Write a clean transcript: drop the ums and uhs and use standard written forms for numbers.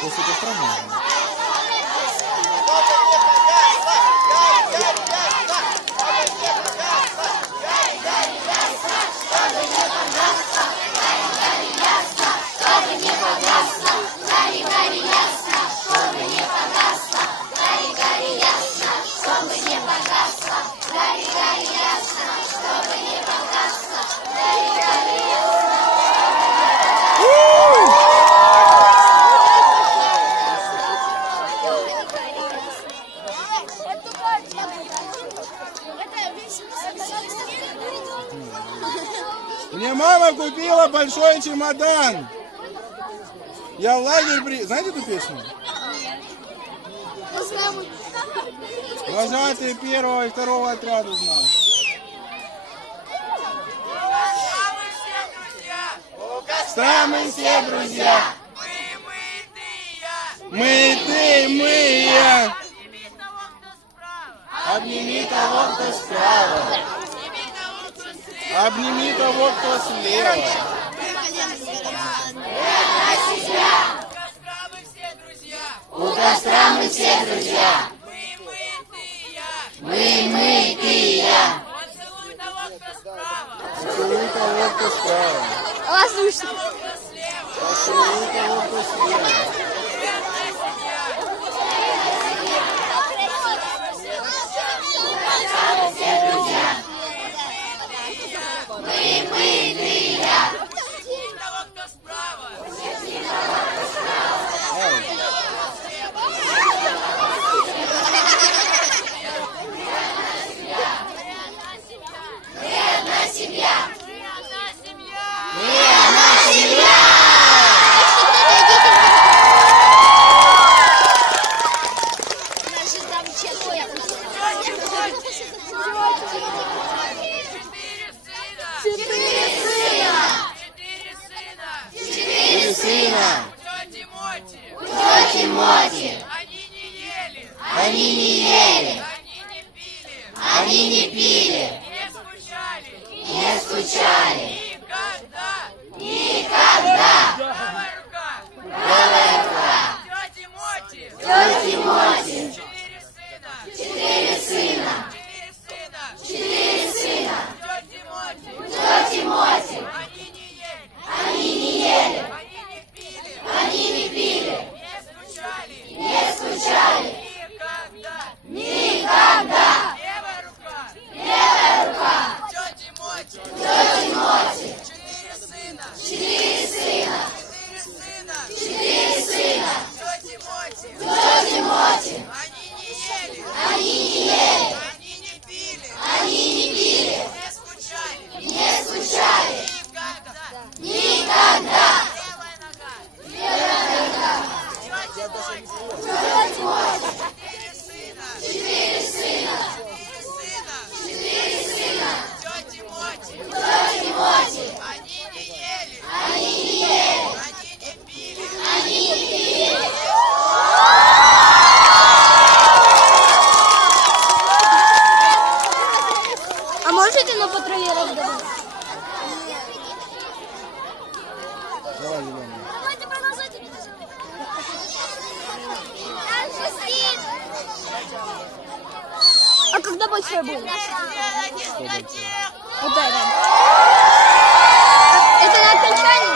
После костра можно. Мне мама купила большой чемодан. Я в лагерь при... Знаете эту песню? Вожатые первого и второго отряда знают. Костра мы все друзья. Мы, ты, мы и я. Обними того, кто справа. Обними того, кто слева. У костра мы все друзья. Мы, ты и я. Поцелуй того, кто справа. Поцелуй того, кто справа. Воздушно. Поцелуй того, кто слева. Тети Моти. Они не ели. Они не пили. Не скучали. Никогда. Правая рука. Тети Моти. 4 сына. 4 сына. Тети Моти. Они не ели. Они не пили. Не скучали. Никогда. Левая рука. Тети Моти. 4 сына. 4 сына. Тети Моти. Они не ели. Они не пили. Не скучали. Никогда. Левая нога. Тети Моти. 4 сына. 4 сына. Тети Моти. Они не ели. Они не пили. А можете на патруле разговаривать? Давай, Елена. Давайте продолжайте. А когда большой будет? Вот это. Это на окончание?